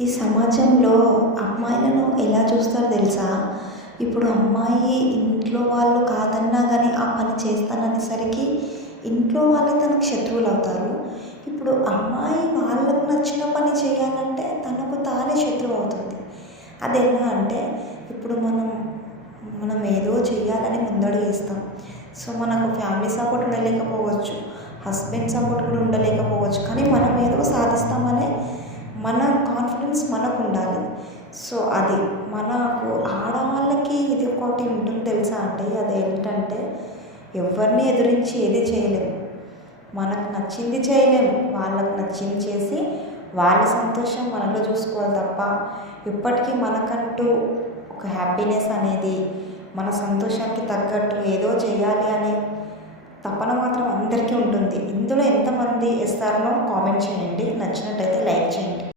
ఈ సమాజంలో అమ్మాయిలను ఎలా చూస్తారో తెలుసా? ఇప్పుడు అమ్మాయి ఇంట్లో వాళ్ళు కాదన్నా గానీ ఆ పని చేస్తాననేసరికి ఇంట్లో వాళ్ళే తనకు శత్రువులవుతారు. ఇప్పుడు అమ్మాయి వాళ్ళకు నచ్చిన పని చేయాలంటే తనకు తానే శత్రువు అవుతుంది. అదెలా అంటే ఇప్పుడు మనం ఏదో చేయాలని ముందడుగేస్తాం. సో, మనకు ఫ్యామిలీ సపోర్ట్ ఉండలేకపోవచ్చు. హస్బెండ్ సపోర్ట్ కూడా ఉండలేకపోవచ్చు. కానీ మనం ఏదో సాధిస్తామనే మన కాన్ఫిడెన్స్ మనకుండాలి. సో, అది మనకు ఆడవాళ్ళకి ఇది ఒకటి ఉంటుంది తెలుసా అండి. అదేంటంటే ఎవరిని ఎదిరించి ఏది చేయలేము. మనకు నచ్చింది చేయలేము. వాళ్ళకు నచ్చింది చేసి వాళ్ళ సంతోషం మనలో చూసుకోవాలి తప్ప ఎప్పటికీ మనకంటూ ఒక హ్యాపీనెస్ అనేది మన సంతోషానికి తగ్గట్టు ఏదో చేయాలి అనే తపన మాత్రం అందరికీ ఉంటుంది. ఇందులో ఎంతమంది ఇస్తారనో కామెంట్ చేయండి. నచ్చినట్టయితే లైక్ చేయండి.